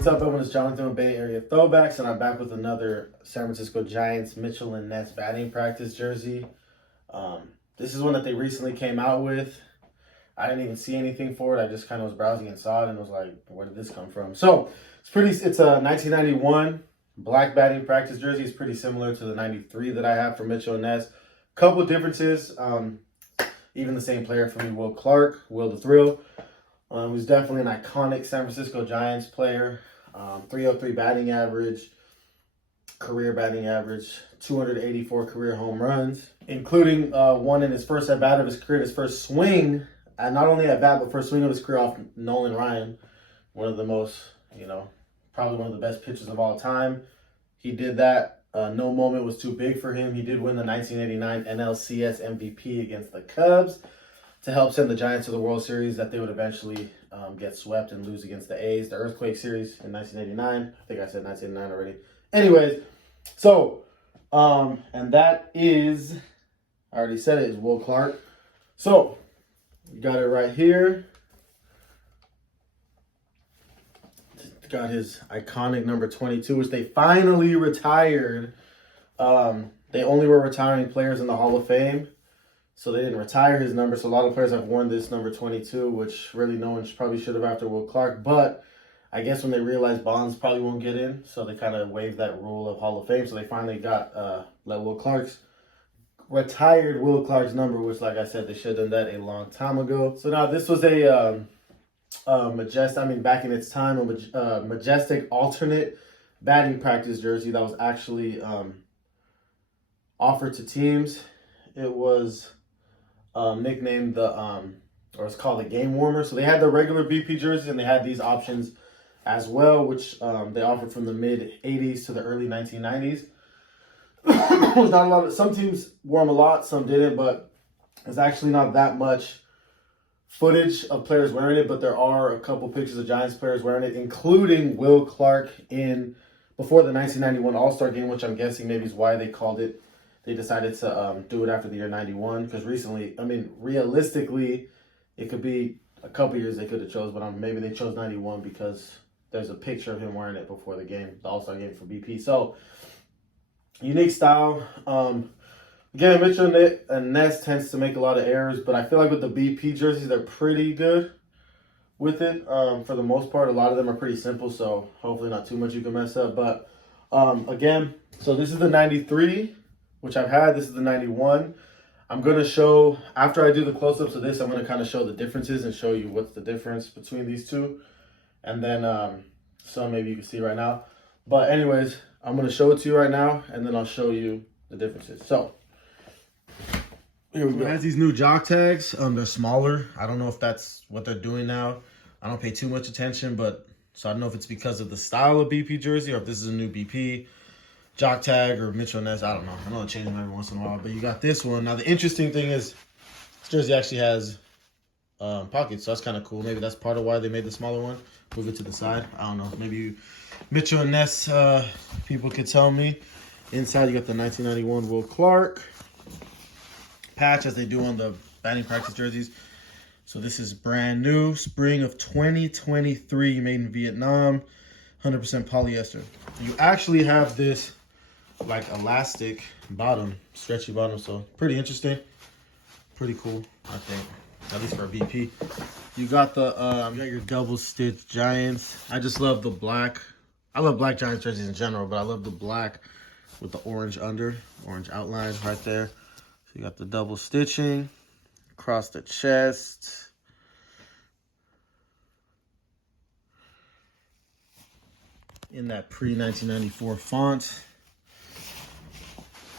What's up, everyone? It's Jonathan with Bay Area Throwbacks, and I'm back with another San Francisco Giants Michell and Ness batting practice jersey. This is one that they recently came out with. I didn't even see anything for it. I just kind of was browsing and saw it and was like, where did this come from? So it's a 1991 black batting practice jersey. It's pretty similar to the 93 that I have for Michell and Ness. Couple differences. Even the same player for me, Will Clark, Will the Thrill. Who's definitely an iconic San Francisco Giants player. 303 batting average, career batting average, 284 career home runs, including one in his first at-bat of his career, his first swing, and not only at-bat, but first swing of his career off Nolan Ryan, one of the most, probably one of the best pitchers of all time. He did that. No moment was too big for him. He did win the 1989 NLCS MVP against the Cubs to help send the Giants to the World Series that they would eventually get swept and lose against the A's. The Earthquake Series in 1989. I think I said 1989 already. Anyways, so, and that is, I already said it, is Will Clark. So, you got it right here. Got his iconic number 22, which they finally retired. They only were retiring players in the Hall of Fame, so they didn't retire his number. So a lot of players have worn this number 22, which really no one probably should have after Will Clark. But I guess when they realized Bonds probably won't get in, so they kind of waived that rule of Hall of Fame. So they finally got retired Will Clark's number, which, like I said, they should have done that a long time ago. So now this was a back in its time, a majestic alternate batting practice jersey that was actually offered to teams. It was nicknamed or it's called the Game Warmer. So they had the regular BP jerseys and they had these options as well, which they offered from the mid 80s to the early 1990s. Was not a lot. Some teams wore them a lot, some didn't, but it's actually not that much footage of players wearing it, but there are a couple pictures of Giants players wearing it, including Will Clark before the 1991 All-Star game, which I'm guessing maybe is why they decided to do it after the year 91, because realistically, it could be a couple years they could have chose, but maybe they chose 91 because there's a picture of him wearing it before the game, the All-Star game for BP. So, unique style. Again, Michell and Ness tends to make a lot of errors, but I feel like with the BP jerseys, they're pretty good with it. For the most part, a lot of them are pretty simple, so hopefully not too much you can mess up. But again, so this is the 93, which I've had. This is the 91. I'm going to show, after I do the close-ups of this, I'm going to kind of show the differences and show you what's the difference between these two. And then some maybe you can see right now. But anyways, I'm going to show it to you right now, and then I'll show you the differences. So, here we go. It has these new jock tags. They're smaller. I don't know if that's what they're doing now. I don't pay too much attention, so I don't know if it's because of the style of BP jersey or if this is a new BP jock tag or Mitchell Ness. I don't know. I know it changes them every once in a while, but you got this one. Now, the interesting thing is this jersey actually has pockets, so that's kind of cool. Maybe that's part of why they made the smaller one. Move it to the side. I don't know. Maybe Mitchell and Ness people could tell me. Inside, you got the 1991 Will Clark patch, as they do on the batting practice jerseys. So this is brand new, spring of 2023, made in Vietnam, 100% polyester. You actually have this like elastic bottom, stretchy bottom, so pretty interesting, pretty cool, I think, at least for a BP. You got you got your double stitch Giants. I just love the black. I love black Giants jerseys in general, but I love the black with the orange outline right there. So you got the double stitching across the chest. In that pre-1994 font.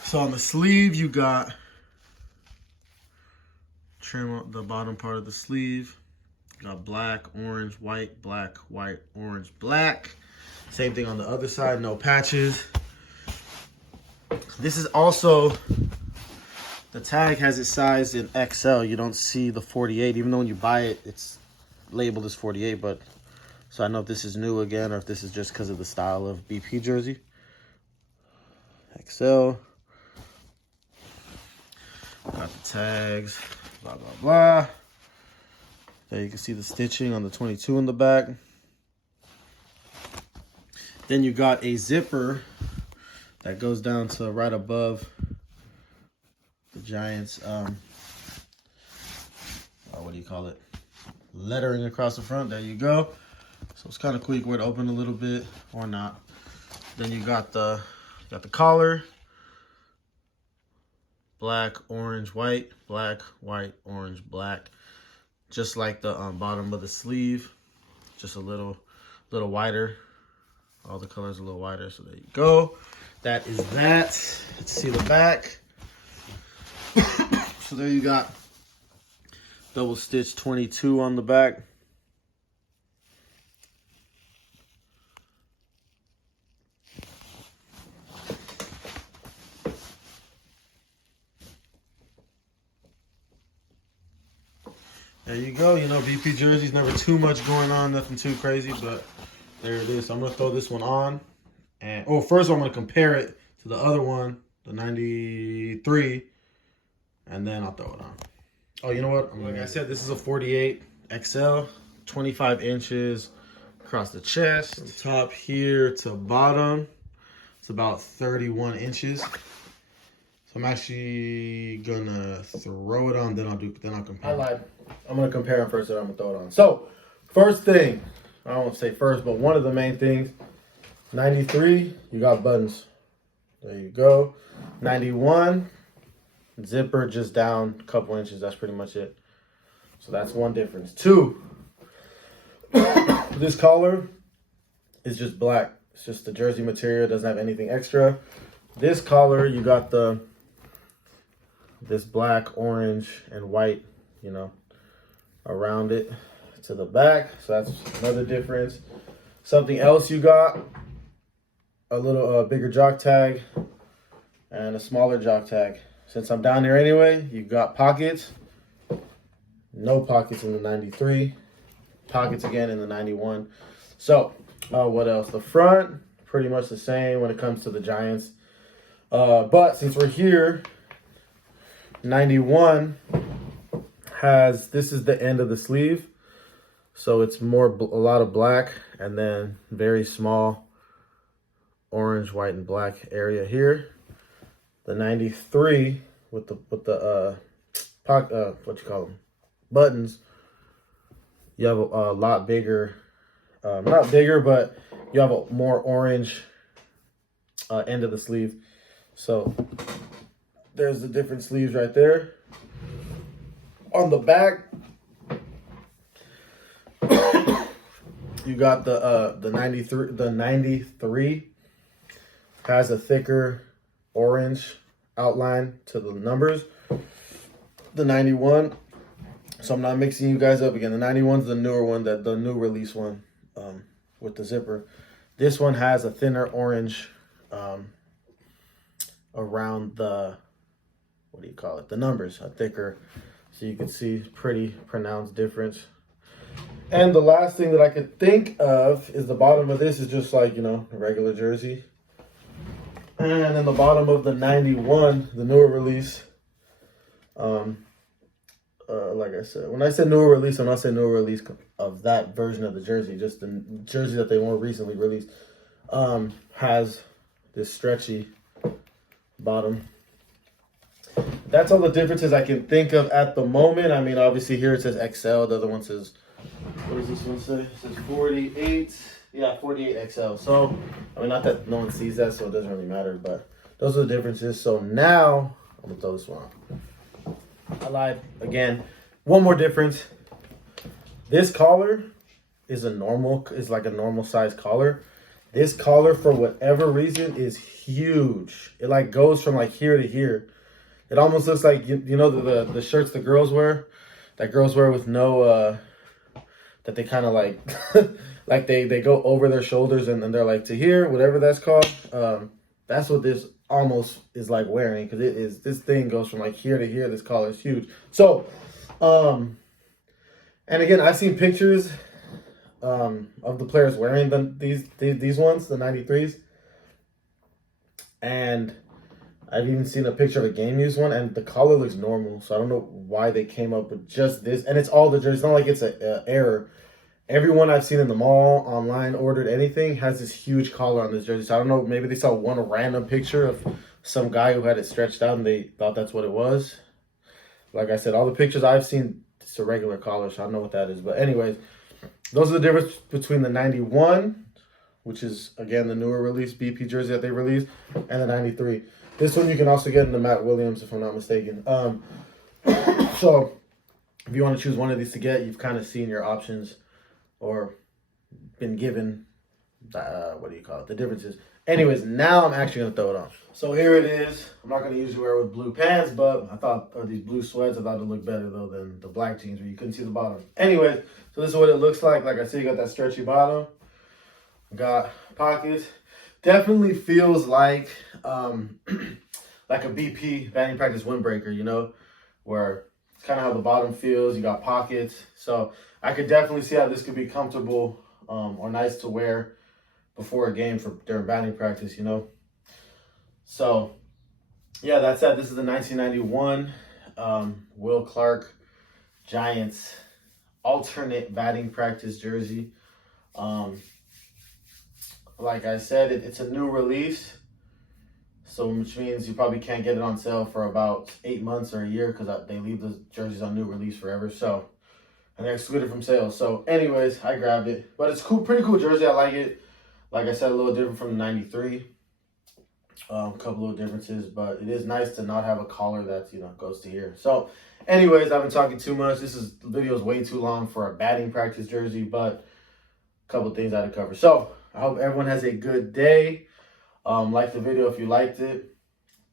So on the sleeve, you got trim up the bottom part of the sleeve. You got black, orange, white, black, white, orange, black. Same thing on the other side, no patches. This is also, the tag has it sized in XL. You don't see the 48, even though when you buy it, it's labeled as 48. But so I don't know if this is new again or if this is just because of the style of BP jersey. XL. Got the tags, blah, blah, blah. There you can see the stitching on the 22 in the back. Then you got a zipper that goes down to right above the Giants, what do you call it? Lettering across the front. There you go. So it's kind of cool. You can open a little bit or not. Then you got the collar. Black, orange, white. Black, white, orange, black. Just like the bottom of the sleeve. Just a little wider. All the colors a little wider. So there you go. That is that. Let's see the back. So there you got double stitch 22 on the back. There you go. You know, BP jerseys, never too much going on, nothing too crazy, but there it is. So I'm going to throw this one on. And first I'm going to compare it to the other one, the 93, and then I'll throw it on. Oh, you know what? Like I said, this is a 48 XL, 25 inches across the chest. From top here to bottom, it's about 31 inches. So I'm actually gonna throw it on, then I'll compare. I lied. I'm gonna compare them first, then I'm gonna throw it on. So, first thing, I don't want to say first, but one of the main things, 93, you got buttons. There you go. 91, zipper just down a couple inches. That's pretty much it. So that's one difference. Two, this collar is just black. It's just the jersey material. It doesn't have anything extra. This collar, you got this black, orange, and white, you know, around it to the back. So that's another difference. Something else you got, a little bigger jock tag and a smaller jock tag. Since I'm down here anyway, you got pockets. No pockets in the 93. Pockets again in the 91. So, what else? The front, pretty much the same when it comes to the Giants. But since we're here, 91 this is the end of the sleeve. So it's a lot of black and then very small orange, white, and black area here. The 93 with the what you call them, buttons, you have a lot bigger, not bigger, but you have a more orange end of the sleeve. So there's the different sleeves right there. On the back, you got the 93. The 93 has a thicker orange outline to the numbers. The 91, so I'm not mixing you guys up again. The 91's the newer one, the new release one, with the zipper. This one has a thinner orange around the, what do you call it? The numbers, a thicker. So you can see pretty pronounced difference. And the last thing that I could think of is the bottom of this is just like, you know, a regular jersey. And then the bottom of the 91, the newer release, like I said, when I said newer release, I'm not saying newer release of that version of the jersey, just the jersey that they more recently released, has this stretchy bottom. That's all the differences I can think of at the moment. I mean, obviously here it says XL. The other one says, what does this one say? It says 48. Yeah, 48 XL. So, I mean, not that no one sees that, so it doesn't really matter. But those are the differences. So now, I'm going to throw this one on. I lied again. One more difference. This collar is like a normal size collar. This collar, for whatever reason, is huge. It like goes from like here to here. It almost looks like, you know, the shirts the girls wear, that girls wear with no, that they kind of like, like they go over their shoulders and then they're like to here, whatever that's called. That's what this almost is like wearing, because this thing goes from like here to here. This collar is huge. So, and again, I've seen pictures of the players wearing these ones, the 93s, and I've even seen a picture of a game used one, and the collar looks normal. So I don't know why they came up with just this. And it's all the jerseys. It's not like it's an error. everyone I've seen in the mall, online, ordered anything, has this huge collar on this jersey. So I don't know, maybe they saw one random picture of some guy who had it stretched out and they thought that's what it was. Like I said, all the pictures I've seen, it's a regular collar, so I don't know what that is. But anyways, those are the difference between the 91, which is, again, the newer release BP jersey that they released, and the 93. This one you can also get in the Matt Williams, if I'm not mistaken. So if you want to choose one of these to get, you've kind of seen your options or been given, the differences. Anyways, now I'm actually going to throw it on. So here it is. I'm not going to usually wear it with blue pants, but I thought, or these blue sweats, I thought it'd look better, though, than the black jeans where you couldn't see the bottom. Anyways, so this is what it looks like. Like I said, you got that stretchy bottom. Got pockets. Definitely feels like like a BP batting practice windbreaker, you know, where it's kind of how the bottom feels. You got pockets. So I could definitely see how this could be comfortable or nice to wear before a game during batting practice, you know. So yeah, that's that. This is the 1991 Will Clark Giants alternate batting practice jersey. Like I said, it's a new release, so which means you probably can't get it on sale for about 8 months or a year because they leave the jerseys on new release forever. So, and they're excluded from sales. So, anyways, I grabbed it, but it's cool, pretty cool jersey. I like it. Like I said, a little different from the 93. A couple of differences, but it is nice to not have a collar that, you know, goes to here. So, anyways, I've been talking too much. The video is way too long for a batting practice jersey, but a couple of things I had to cover. So, I hope everyone has a good day. Like the video if you liked it.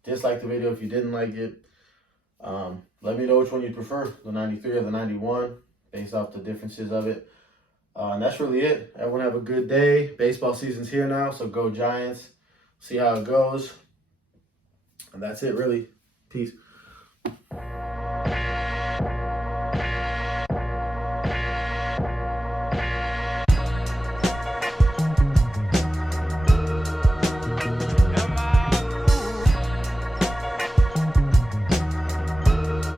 Dislike the video if you didn't like it. Let me know which one you prefer, the 93 or the 91, based off the differences of it. And that's really it. Everyone have a good day. Baseball season's here now, so go Giants. See how it goes. And that's it, really. Peace.